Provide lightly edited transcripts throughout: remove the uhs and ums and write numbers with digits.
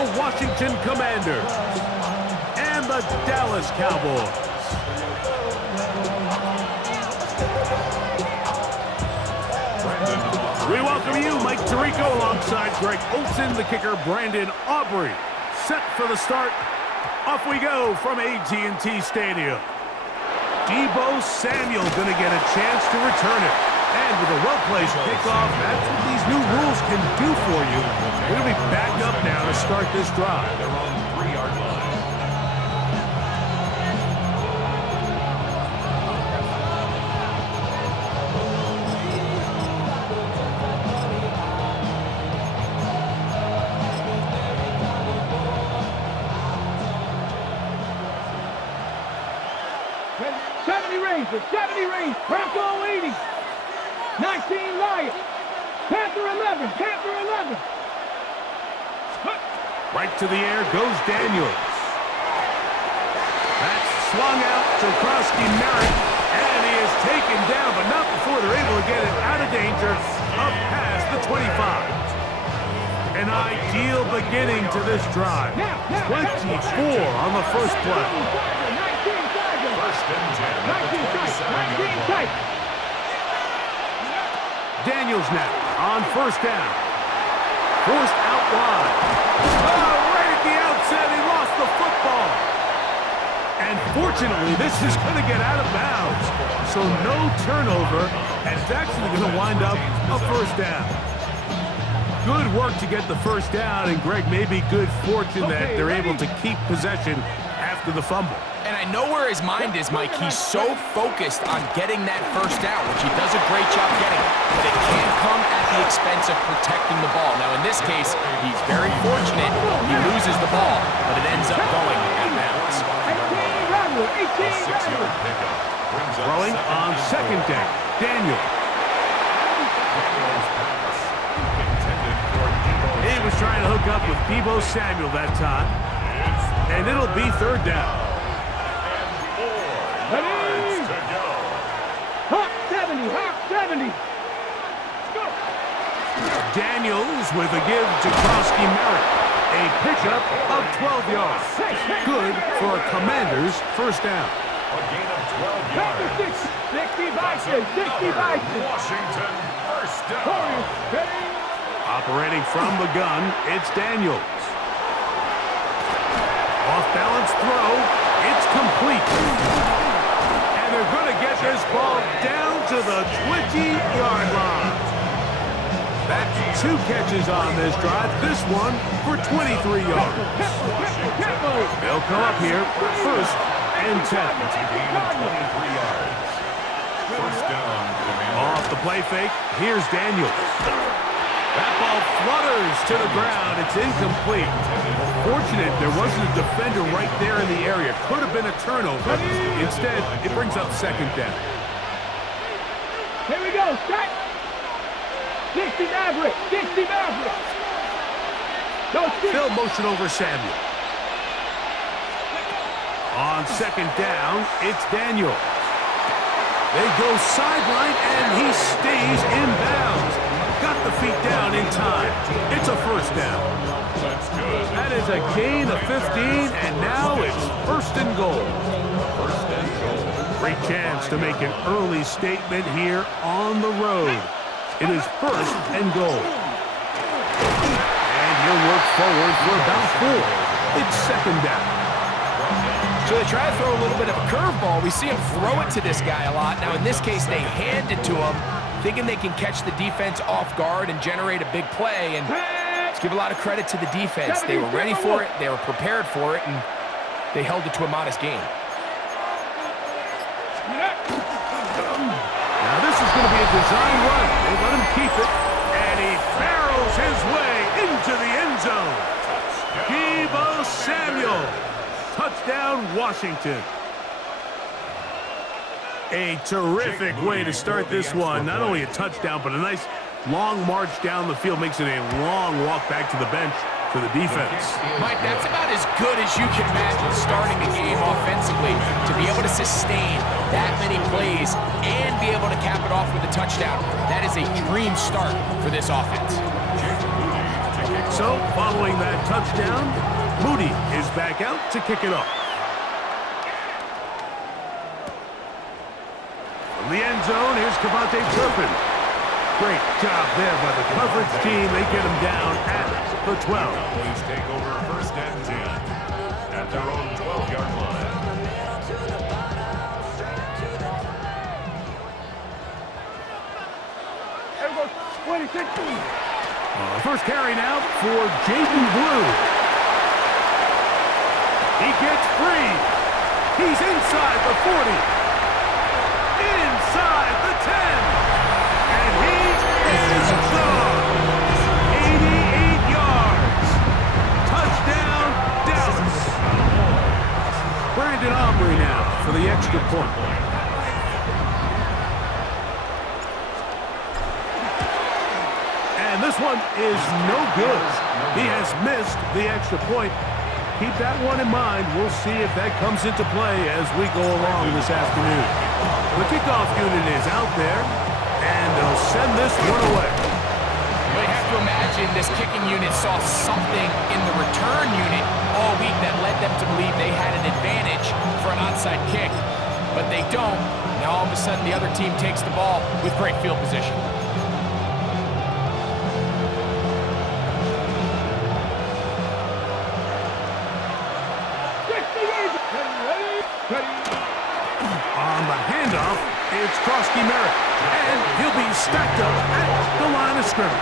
the Washington Commanders and the Dallas Cowboys. We welcome you, Mike Tirico, alongside Greg Olson, the kicker, Brandon Aubrey. Set for the start. Off we go from AT&T Stadium. Deebo Samuel going to get a chance to return it. And with a well-placed kickoff, that's what these new rules can do for you. We're going to be back up now to start this drive. They're on the 3-yard line. Rangers, 70 Rangers, Bronco 80, 19 Lions, Panther 11, Panther 11. Right to the air goes Daniels. That's swung out to Krosky Merritt, and he is taken down, but not before they're able to get it out of danger, up past the 25. An ideal beginning to this drive. 24 on the first play. First and 10 at the 27-yard line. Daniels now on first down. Forced out wide. Oh, right at the outset, he lost the football. And fortunately, this is going to get out of bounds. So no turnover, and it's actually going to wind up a first down. Good work to get the first down, and Greg, maybe good fortune that they're able to keep possession after the fumble. And I know where his mind is, Mike. He's so focused on getting that first down, which he does a great job getting, but it can come at the expense of protecting the ball. Now, in this case, he's very fortunate. He loses the ball, but it ends up going out of bounds. 6-yard pickup. Throwing on second down. Daniel. He was trying to hook up with Deebo Samuel that time. And it'll be third down. Hot 70, hot 70. Daniels with a give to Krosky Merritt. A pickup of 12 yards. Good for a Commander's first down. A gain of 12 yards. 60 Vikings, 60 Vikings. Washington, first down. Operating from the gun, it's Daniels. Off-balance throw. It's complete. And they're going to get this ball down to the 20-yard line. That's 2 catches on this drive. This one for 23 yards. They'll come up here first and 10. First down, Commander. Off the play fake, here's Daniels. That ball flutters to the ground. It's incomplete. Fortunate there wasn't a defender right there in the area. Could have been a turnover. Instead, it brings up second down. Here we go, set. 60 Maverick, 60 Maverick. Still motion over Samuel. On second down, it's Daniel. They go sideline, and he stays in bounds. Got the feet down in time. It's a first down. That's good. That is a gain of 15, and now it's first and goal. First and goal. Great chance to make an early statement here on the road. It is first and goal. And he'll work forward for about 4. It's second down. So they try to throw a little bit of a curveball. We see him throw it to this guy a lot. Now, in this case, they hand it to him, thinking they can catch the defense off guard and generate a big play. And let's give a lot of credit to the defense. They were ready for it, they were prepared for it, and they held it to a modest gain. Now this is going to be a design run. They let him keep it, and he barrels his way into the end zone. Deebo Samuel. Touchdown, Washington. A terrific way to start this one. Not only a touchdown, but a nice long march down the field. Makes it a long walk back to the bench for the defense. Mike, that's about as good as you can imagine starting a game offensively. To be able to sustain that many plays and be able to cap it off with a touchdown. That is a dream start for this offense. So, following that touchdown, Moody is back out to kick it off. From the end zone, here's Cavante Turpin. Great job there by the coverage team. They get him down at the 12. Please take over first and 10 at their own 12-yard line. First carry now for Jaden Blue. He gets free. He's inside the 40. Inside the 10. And he is gone. 88 yards. Touchdown, Dallas. Brandon Aubrey now for the extra point. And this one is no good. He has missed the extra point. Keep that one in mind. We'll see if that comes into play as we go along this afternoon. The kickoff unit is out there, and they'll send this one away. Well, you have to imagine this kicking unit saw something in the return unit all week that led them to believe they had an advantage for an onside kick. But they don't. Now all of a sudden the other team takes the ball with great field position. On the handoff, it's Krosky Merritt, and he'll be stacked up at the line of scrimmage.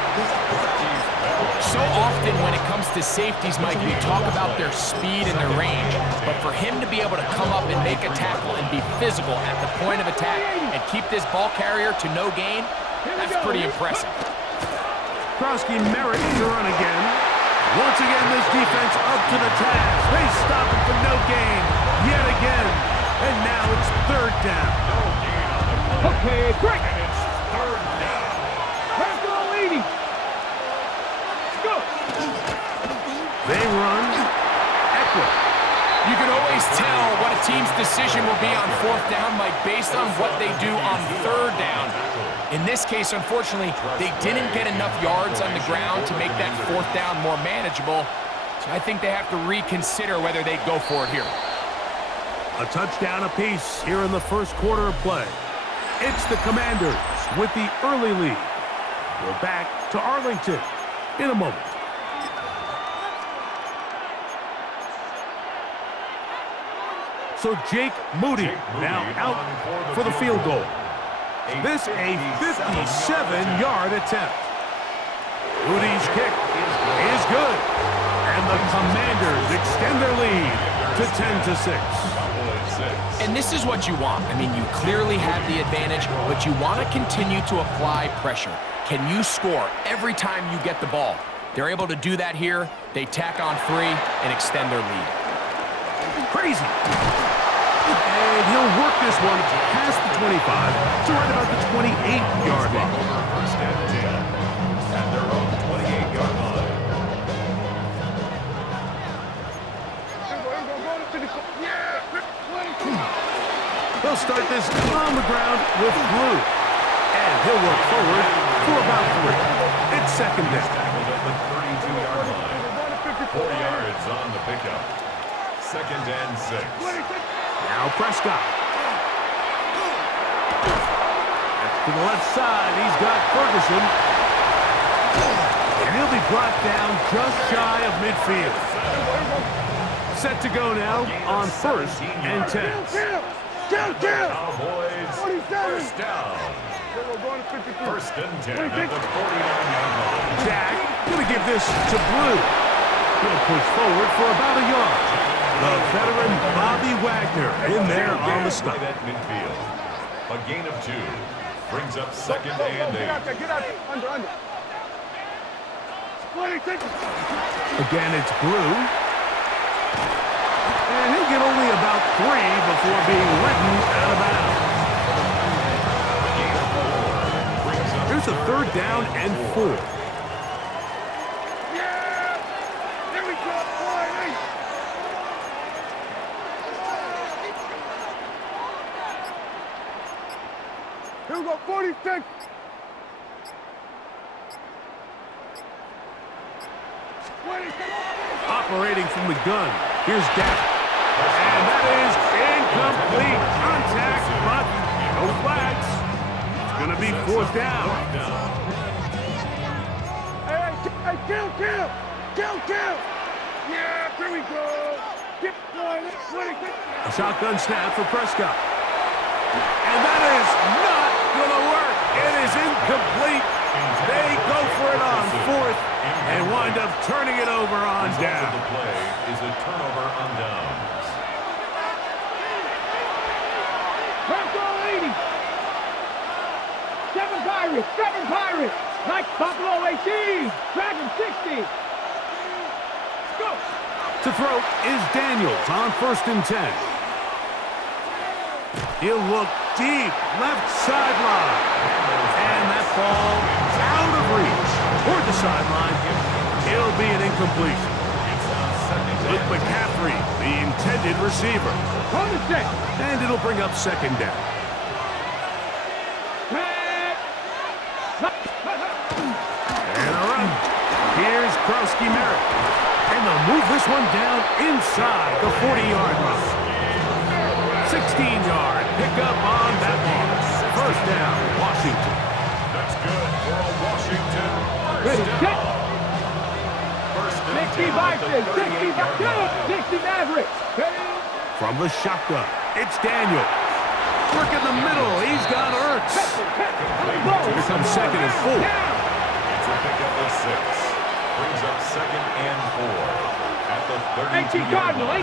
So often when it comes to safeties, Mike, we talk about their speed and their range, but for him to be able to come up and make a tackle and be physical at the point of attack and keep this ball carrier to no gain, that's pretty impressive. Krosky Merritt to run again. Once again, this defense up to the task. They stop it for no gain yet again. And now it's third down. Okay, great. And it's third down. Pass to the lady. Let's go. They run. Eckler. You can always tell what a team's decision will be on fourth down, Mike, based on what they do on third down. In this case, unfortunately, they didn't get enough yards on the ground to make that fourth down more manageable. So I think they have to reconsider whether they go for it here. A touchdown apiece here in the first quarter of play. It's the Commanders with the early lead. We're back to Arlington in a moment. So Jake Moody now out for the field goal. This a 57-yard attempt. Moody's kick is good. And the Commanders extend their lead to 10-6. And this is what you want. I mean, you clearly have the advantage, but you want to continue to apply pressure. Can you score every time you get the ball? They're able to do that here. They tack on 3 and extend their lead. Crazy. And he'll work this one past the 25 to right about the 28-yard line. First and 10 at their own 28-yard line. They'll start this on the ground with Blue. And he'll work forward for about 3. It's second down. Tackled at the 32-yard line. 4 yards on the pickup. Second and 6. Now Prescott. That's to the left side. He's got Ferguson. And he'll be brought down just shy of midfield. Set to go now on first and 10. Cowboys, first down. First and 10 at the 49-yard line. Dak going to give this to Blue. He'll push forward for about a yard. The veteran Bobby Wagner in there on the stop. At midfield. A gain of 2 brings up second and 8. Get out there, under. Again, it's Blue. And he'll get only about 3 before being ridden out of bounds. Here's a third down and 4. Here we go, boy. Here we go, 46. Operating from the gun. Here's Dak. And that is incomplete. Contact, but no flags. It's going to be fourth down. Hey, kill! Yeah, here we go. Get going. A shotgun snap for Prescott. And that is not going to work. It is incomplete. They go for it on fourth and wind up turning it over on down. The play is a turnover on downs. Bronco 80. 7 Pirates. Like Buffalo 18. Dragon 60. Go. To throw is Daniels on 1st and 10. He'll look deep, left sideline. And that ball out of reach toward the sideline. It'll be an incompletion. With McCaffrey, the intended receiver. On the set. And it'll bring up 2nd down. And a run. Here's Krowski-Merritt. And they'll move this one down inside the 40-yard line. 16-yard pickup on that one. 1st down, Washington. That's good for a Washington Ready, first set. down. First and 60 10 at the Vikings. 60 38-yard line. 60 Mavericks. Ready. From the shotgun, it's Daniel. Work in the middle. He's got Ertz. Here comes 2nd and 4. It's a pickup of 6. Brings up 2nd and 4 at the 32-yard line.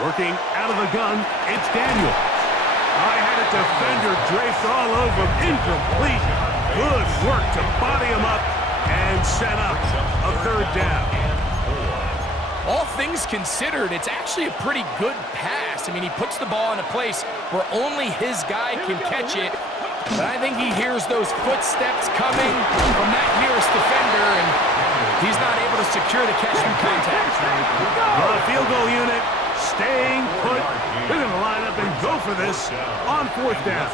Working out of the gun, it's Daniel. I had a defender draped all over him. Incomplete. Good work to body him up and set up a 3rd down. All things considered, it's actually a pretty good pass. I mean, he puts the ball in a place where only his guy can catch it. But I think he hears those footsteps coming from that nearest defender, and he's not able to secure the catch through contact. The field goal unit staying put. They're going to line up and go for this on 4th down.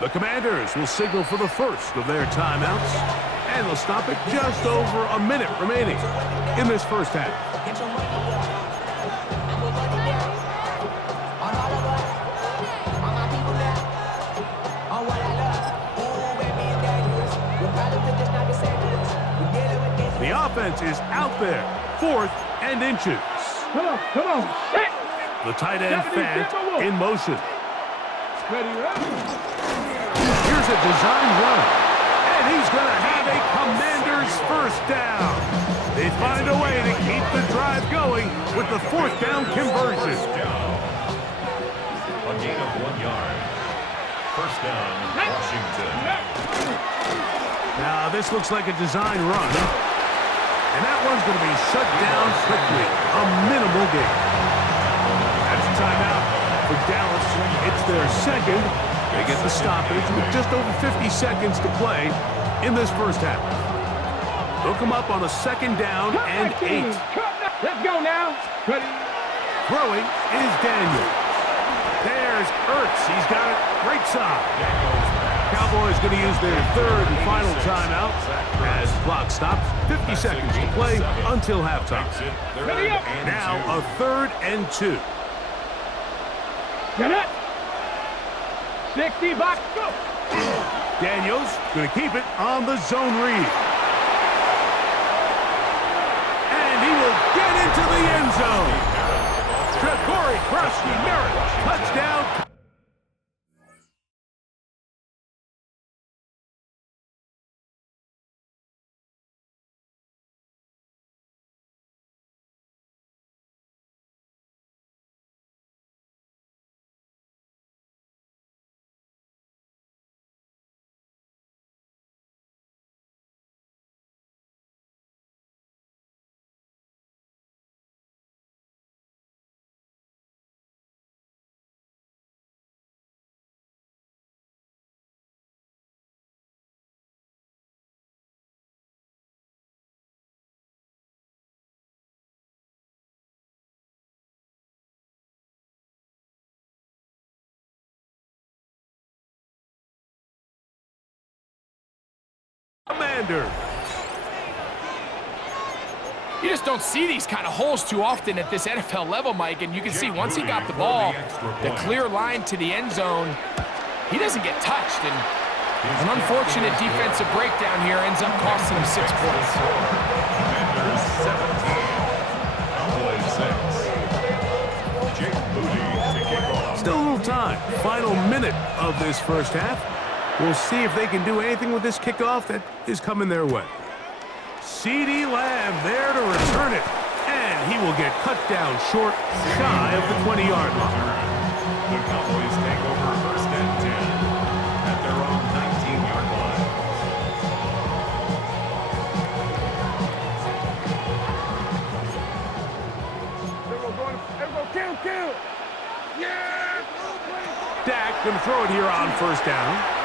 The Commanders will signal for the first of their timeouts, and they'll stop it just over a minute remaining in this first half. The offense is out there, 4th and inches. Come on. Set. The tight end Fant in motion. Ready, Here's a design run, and he's going to have a Commander's first down. They find a way to keep the drive going with the 4th down conversion. A gain of 1 yard. First down, Washington. Now, this looks like a design run, and that one's going to be shut down quickly. A minimal gain. That's a timeout for Dallas. It's their 2nd. They get the stoppage with just over 50 seconds to play in this first half. They'll come up on a 2nd down and 8. Let's go now. Ready. Throwing is Daniel. There's Ertz. He's got it right side. Cowboys going to use their 3rd and final timeout as the clock stops. 50 seconds to play until halftime. Ready up. Now a 3rd and 2. Get it. 60 box, go! Daniels going to keep it on the zone read. And he will get into the end zone. Krowski-Merritt, touchdown. Commanders. You just don't see these kind of holes too often at this NFL level, Mike, and you can see once he got the ball, the clear line to the end zone, he doesn't get touched, and an unfortunate defensive breakdown here ends up costing him 6 points. Commanders 17, Cowboys 6. Jake Moody to kick off. Still a little time. Final minute of this first half. We'll see if they can do anything with this kickoff that is coming their way. CeeDee Lamb there to return it, and he will get cut down short, shy of the 20-yard line. The Cowboys take over first and 10 at their own 19-yard line. Kill. Yeah! Dak going to throw it here on first down.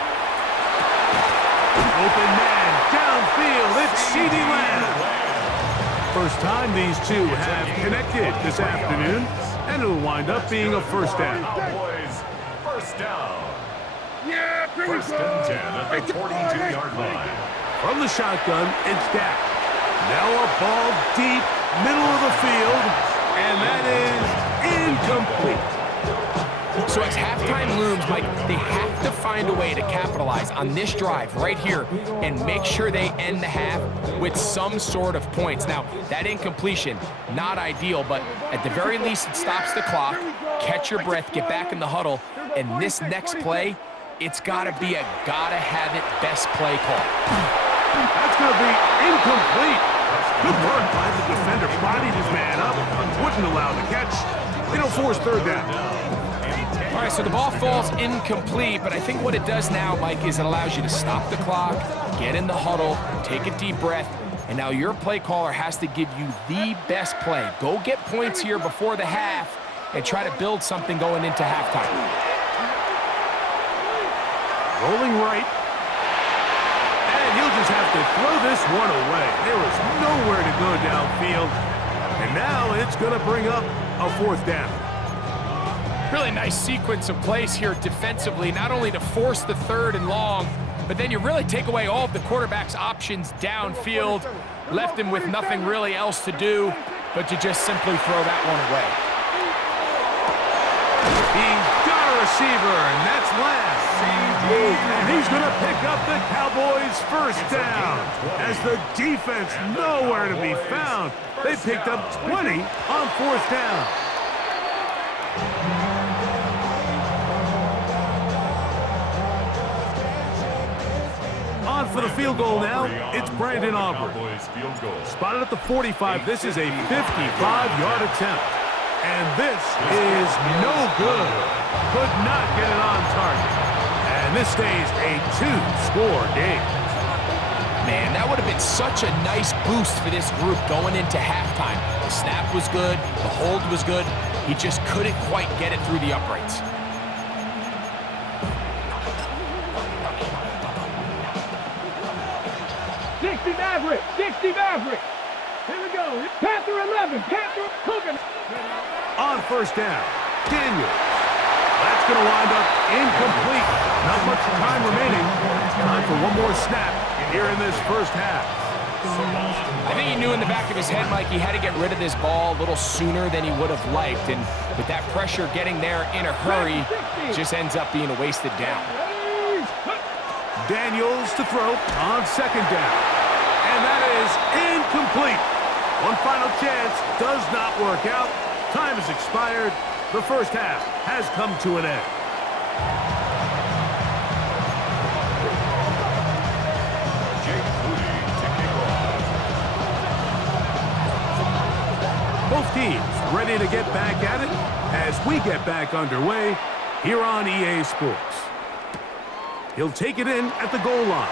Open man, downfield, it's CeeDee Lamb. First time these two have connected this afternoon, and it'll wind up being a first down. Cowboys, first down. Yeah, First and 10 at the 42-yard line. From the shotgun, it's Dak. Now a ball deep, middle of the field, and that is incomplete. So as halftime looms, Mike, they have to find a way to capitalize on this drive right here and make sure they end the half with some sort of points. Now, that incompletion, not ideal, but at the very least, it stops the clock. Catch your breath, get back in the huddle, and this next play, it's got to be a gotta-have-it best play call. That's going to be incomplete. Good work by the defender. Bodied his man up, wouldn't allow the catch. It'll force third down. All right, so the ball falls incomplete, but I think what it does now, Mike, is it allows you to stop the clock, get in the huddle, take a deep breath, and now your play caller has to give you the best play. Go get points here before the half and try to build something going into halftime. Rolling right. And he'll just have to throw this one away. There is nowhere to go downfield. And now it's going to bring up a fourth down. Really nice sequence of plays here defensively, not only to force the third and long, but then you really take away all of the quarterback's options downfield, left him with nothing really else to do but to just simply throw that one away. He's got a receiver, and that's Lamb. And he's going to pick up the Cowboys' first down. As the defense nowhere to be found, they picked up 20 on fourth down. On for the field goal now, it's Brandon Aubrey. Spotted at the 45, this is a 55-yard attempt. And this is no good. Could not get it on target. And this stays a two-score game. Man, that would have been such a nice boost for this group going into halftime. The snap was good, the hold was good. He just couldn't quite get it through the uprights. Dixie Maverick. Here we go. Panther 11. Panther Coogan. On first down, Daniels. That's going to wind up incomplete. Not much time remaining. Time for one more snap here in this first half. I think he knew in the back of his head, Mike, he had to get rid of this ball a little sooner than he would have liked. And with that pressure getting there in a hurry, it just ends up being a wasted down. Daniels to throw on second down. And that is incomplete. One final chance does not work out. Time has expired. The first half has come to an end. Jake Moody to kick off. Both teams ready to get back at it as we get back underway here on EA Sports. He'll take it in at the goal line.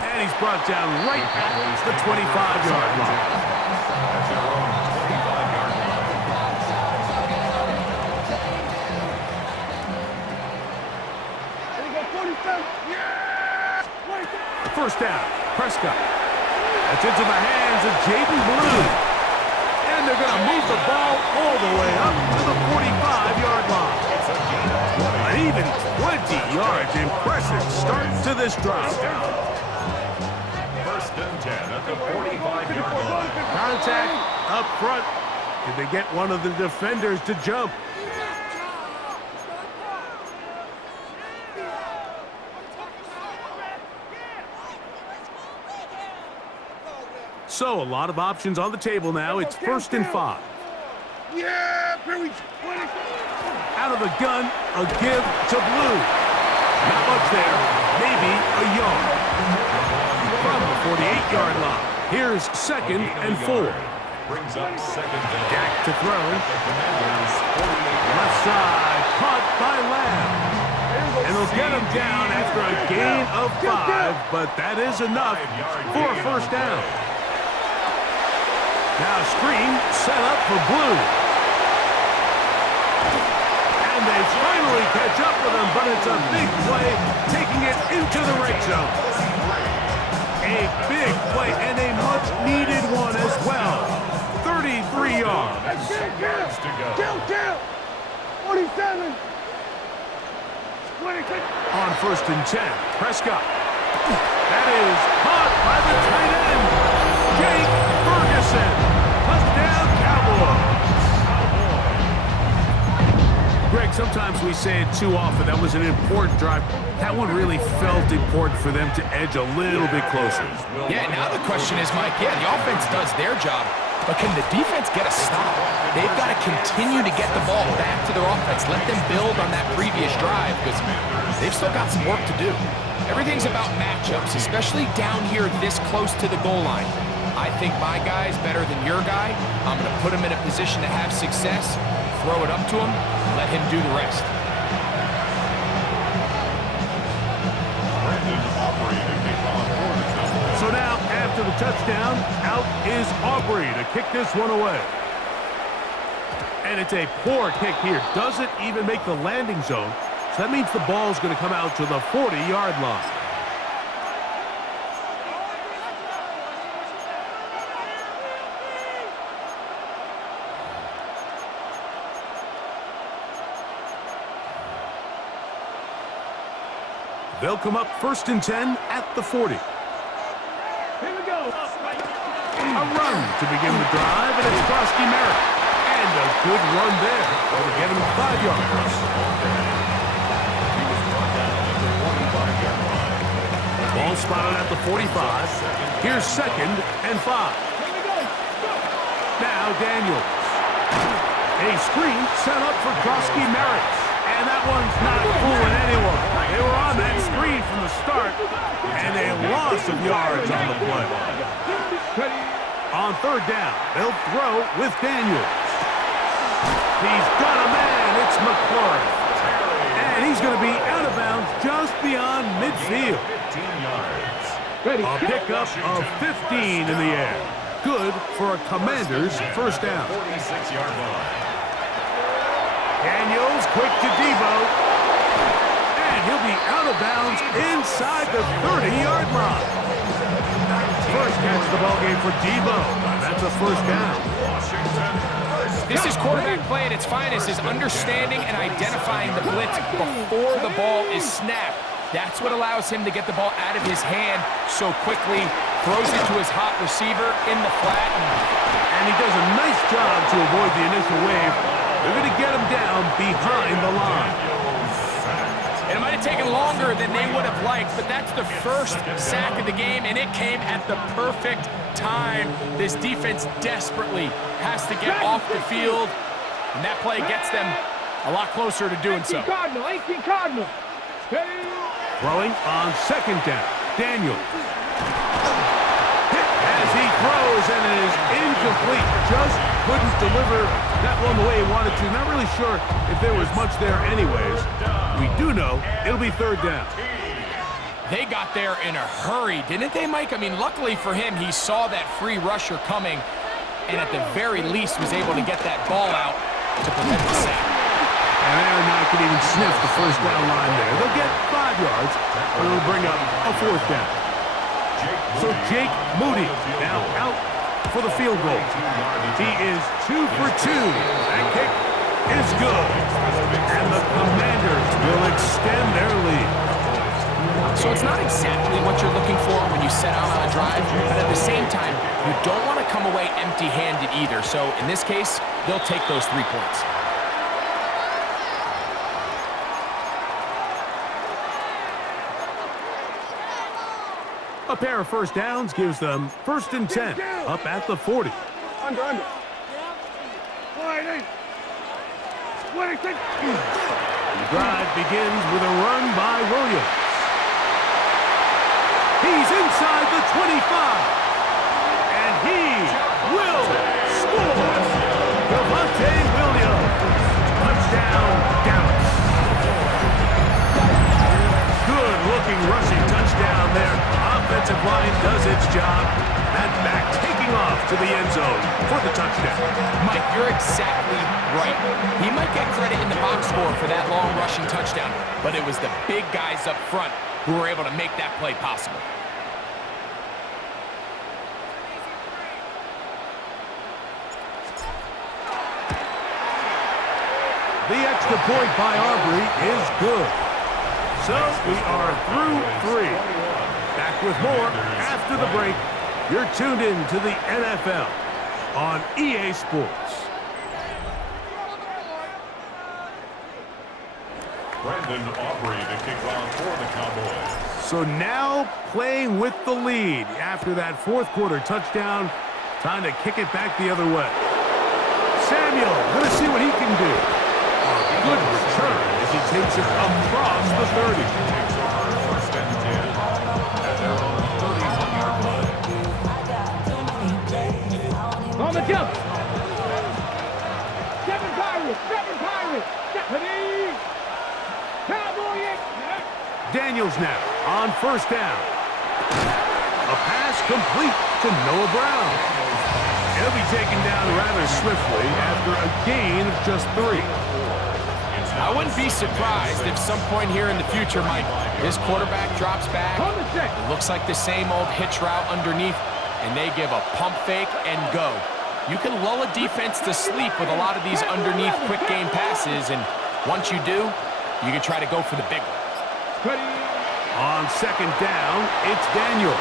And he's brought down right at the 25-yard line. At their own 25-yard line. First down, Prescott. That's into the hands of Jaden Blue. And they're going to move the ball all the way up to the 45-yard line. An even 20 yards. Impressive start to this drive. First and 10 at the 45-yard line. Contact up front. Did they get one of the defenders to jump? So a lot of options on the table now. It's 1st and 5. Yeah, Perry. Out of the gun, a give to Blue. Not much there, maybe a yard. From the 48-yard line, here's 2nd and 4. Brings up 2nd down. Dak to throw. The Commanders' 48-yard Left side, caught by Lamb. And they'll get him down after a gain of 5, but that is enough for a first down. Now screen set up for Blue. And they finally catch up with him, but it's a big play, taking it into the red zone. A big play and a much-needed one as well. 33 yards. 6 yards to go. Count. 47. 26. On 1st and 10, Prescott. That is caught by the tight end, Jake Ferguson. Touchdown, Cowboys. Greg, sometimes we say it too often. That was an important drive. That one really felt important for them to edge a little bit closer. Yeah, now the question is, Mike, yeah, the offense does their job, but can the defense get a stop? They've got to continue to get the ball back to their offense. Let them build on that previous drive because they've still got some work to do. Everything's about matchups, especially down here this close to the goal line. I think my guy's better than your guy. I'm going to put him in a position to have success, throw it up to him, let him do the rest. So now, after the touchdown, out is Aubrey to kick this one away. And it's a poor kick here. Doesn't even make the landing zone. So that means the ball's going to come out to the 40-yard line. They'll come up 1st and 10 at the 40. Here we go. A run to begin the drive, and it's Krosky Merritt. And a good run there. That'll get him 5 yards. Ball spotted at the 45. Here's 2nd and 5. Now Daniels. A screen set up for Krosky Merritt. And that one's not fooling anyone. They were on that screen from the start, and a loss of yards on the play. On 3rd down, they'll throw with Daniels. He's got a man. It's McLaurin. And he's going to be out of bounds just beyond midfield. 15 yards. A pickup of 15 in the air. Good for a Commander's first down. 46-yard line. Daniels quick to Debo. And he'll be out of bounds inside the 30-yard line. First catch the ball game for Debo. That's a first down. This is quarterback play at its finest, is understanding and identifying the blitz before the ball is snapped. That's what allows him to get the ball out of his hand so quickly, throws it to his hot receiver in the flat. And he does a nice job to avoid the initial wave. They're going to get him down behind the line. And it might have taken longer than they would have liked, but that's the first sack of the game, and it came at the perfect time. This defense desperately has to get off the field, and that play gets them a lot closer to doing so. 18 Cardinal. Throwing on 2nd down. Daniels. Hit as he throws, and it is incomplete. Just couldn't deliver that one the way he wanted to. Not really sure if there was much there anyways. We do know it'll be 3rd down. They got there in a hurry, didn't they, Mike? I mean, luckily for him, he saw that free rusher coming and at the very least was able to get that ball out to prevent the sack. And Aaron Knight can even sniff the first down line there. They'll get 5 yards, but it'll bring up a 4th down. So Jake Moody now out for the field goal. He is 2 for 2. That kick is good. And the Commanders will extend their lead. So it's not exactly what you're looking for when you set out on a drive, but at the same time, you don't want to come away empty-handed either. So in this case, they'll take those 3 points. A pair of first downs gives them 1st and 10, up at the 40. Under. 26. The drive begins with a run by Williams. He's inside the 25, and he will score. Devontae Williams, touchdown, Dallas. Good-looking rushing touchdown there. Offensive line does its job. That back taking off to the end zone for the touchdown. Mike, you're exactly right. He might get credit in the box score for that long rushing touchdown, but it was the big guys up front who were able to make that play possible. The extra point by Aubrey is good. So we are through 3. Back with more after the break. You're tuned in to the NFL on EA Sports. Brandon Aubrey to kick off for the Cowboys. So now playing with the lead after that 4th quarter touchdown. Time to kick it back the other way. Samuel, going to see what he can do. A good return as he takes it across the 30. Takes over 1st and 10 at their own 31-yard line. On the jump. 7 Pirates. Stephanie. Cowboy X. Daniels now on 1st down. A pass complete to Noah Brown. He'll be taken down rather swiftly after a gain of just 3. I wouldn't be surprised if some point here in the future, Mike, this quarterback drops back. It looks like the same old hitch route underneath, and they give a pump fake and go. You can lull a defense to sleep with a lot of these underneath quick game passes, and once you do, you can try to go for the big one. On 2nd down, it's Daniels.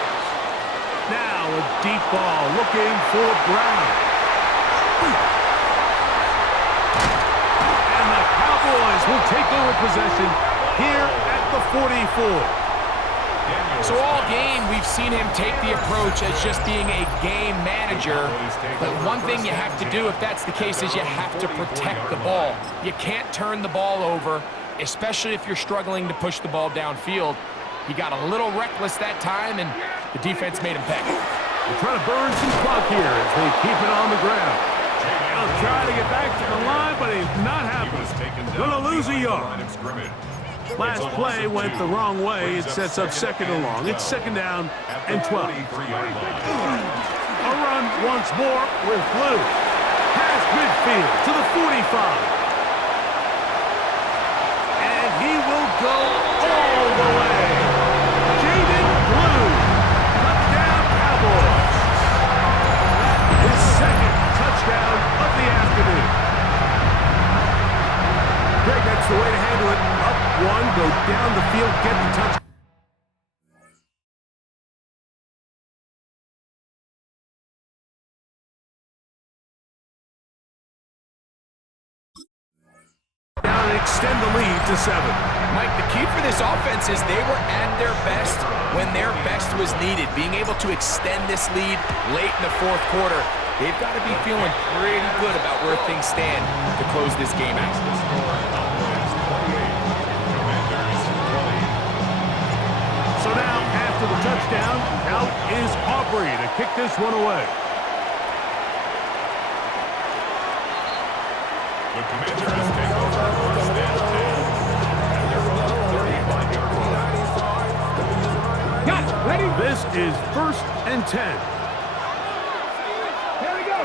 Now a deep ball looking for Brown. And the Cowboys will take over possession here at the 44. So all game, we've seen him take the approach as just being a game manager. But one thing you have to do if that's the case is you have to protect the ball. You can't turn the ball over, especially if you're struggling to push the ball downfield. He got a little reckless that time, and the defense made him pay. They're trying to burn some clock here as they keep it on the ground. They'll try to get back to the line, but it's not happening. Gonna lose a yard. Last play went the wrong way. It sets up 2nd and long. It's 2nd down and 12. A run once more with Blue. Past midfield to the 45. And he will go all the way. Jaden Blue. Touchdown Cowboys. His 2nd touchdown of the afternoon. Greg, that's the way to handle it. Up 1, go down the field, get the touch. Down and extend the lead to 7. Mike, the key for this offense is they were at their best when their best was needed. Being able to extend this lead late in the 4th quarter, they've got to be feeling pretty good about where things stand to close this game out. So now, after the touchdown, out is Aubrey to kick this one away. The Commanders take over 1st and 10 at their own 35-yard line. Got it. Ready? This is 1st and 10. Here we go.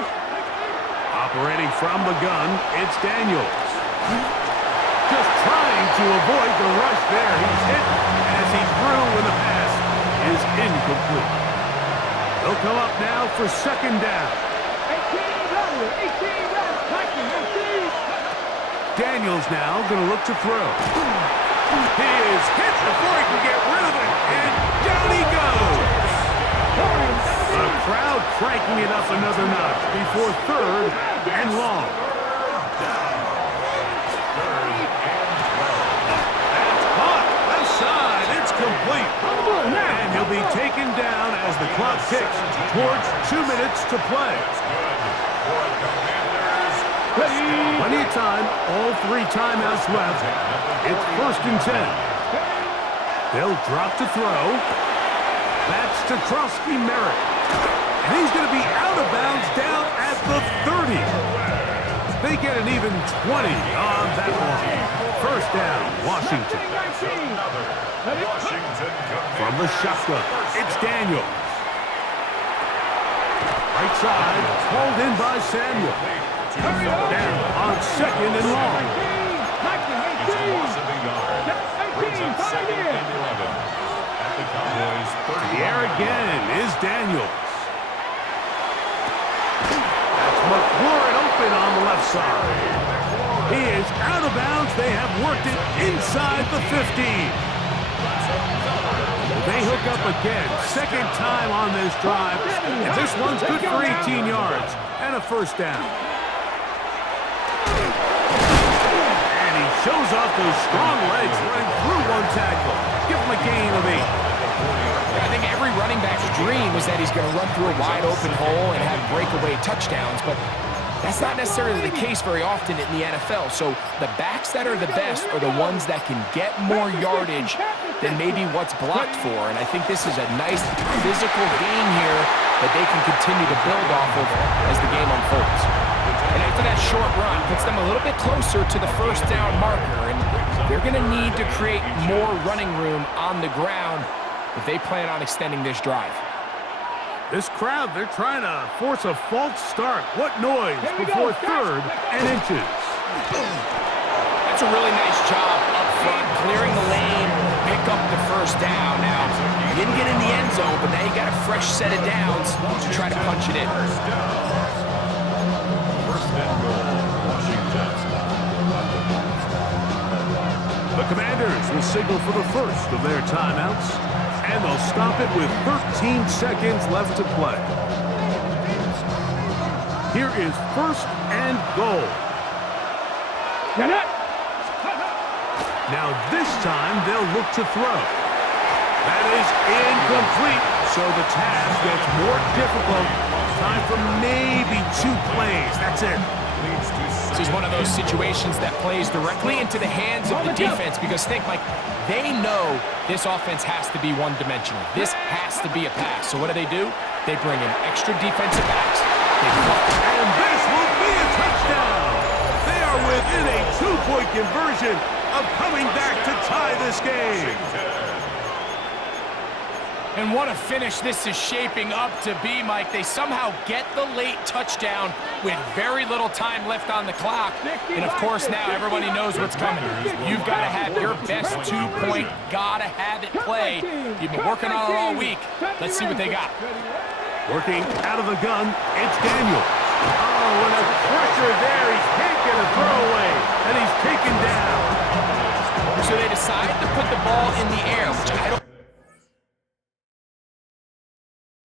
Operating from the gun, it's Daniels. Just trying to avoid the rush there. He's hit as he threw when the pass is incomplete. They'll come up now for 2nd down. 18 Daniels now going to look to throw. He is hit before he can get rid of it, and down he goes. The crowd cranking it up another notch before 3rd and long. That's caught. Left side. It's complete. And he'll be taken down as the clock ticks towards 2 minutes to play. Plenty of time. All 3 timeouts left. It's 1st and 10. They'll drop to throw. That's to Merrick. And he's going to be out of bounds down at the 30. They get an even 20 on that one. 1st down, Washington. From the shotgun, it's Daniels. Right side, pulled in by Samuel. Down on 2nd and long. It's a loss of a yard. Brings up 2nd and 11. At the Cowboys' 30. The air again is Daniels. That's McLaurin open on the left side. He is out of bounds. They have worked it inside the 15. They hook up again. 2nd time on this drive. And this one's good for 18 yards and a 1st down. And he shows off those strong legs running through 1 tackle. Give him a gain of 8. I think every running back's dream is that he's going to run through a wide open hole and have breakaway touchdowns, but that's not necessarily the case very often in the NFL. So the backs that are the best are the ones that can get more yardage than maybe what's blocked for, and I think this is a nice physical game here that they can continue to build off of as the game unfolds. And after that short run, puts them a little bit closer to the 1st down marker, and they're going to need to create more running room on the ground if they plan on extending this drive. This crowd, they're trying to force a false start. What noise before 3rd and inches. That's a really nice job up front, clearing the lane, pick up the 1st down. Now, you didn't get in the end zone, but now you got a fresh set of downs to try to punch it in. 1st and goal, Washington. The Commanders will signal for the 1st of their timeouts, and they'll stop it with 13 seconds left to play. Here is 1st and goal. Now this time they'll look to throw. That is incomplete, so the task gets more difficult. Time for maybe 2 plays. That's it. This is one of those situations that plays directly into the hands of the defense because think, Mike, they know this offense has to be one-dimensional. This has to be a pass. So what do? They bring in extra defensive backs. They block. And this will be a touchdown. They are within a 2-point conversion of coming back to tie this game. And what a finish this is shaping up to be, Mike. They somehow get the late touchdown with very little time left on the clock. And, of course, now everybody knows what's coming. You've got to have your best 2-point, gotta have it play. You've been working on it all week. Let's see what they got. Working out of the gun, it's Daniels. Oh, and a pressure there. He can't get a throwaway, and he's taken down. So they decide to put the ball in the air, which I don't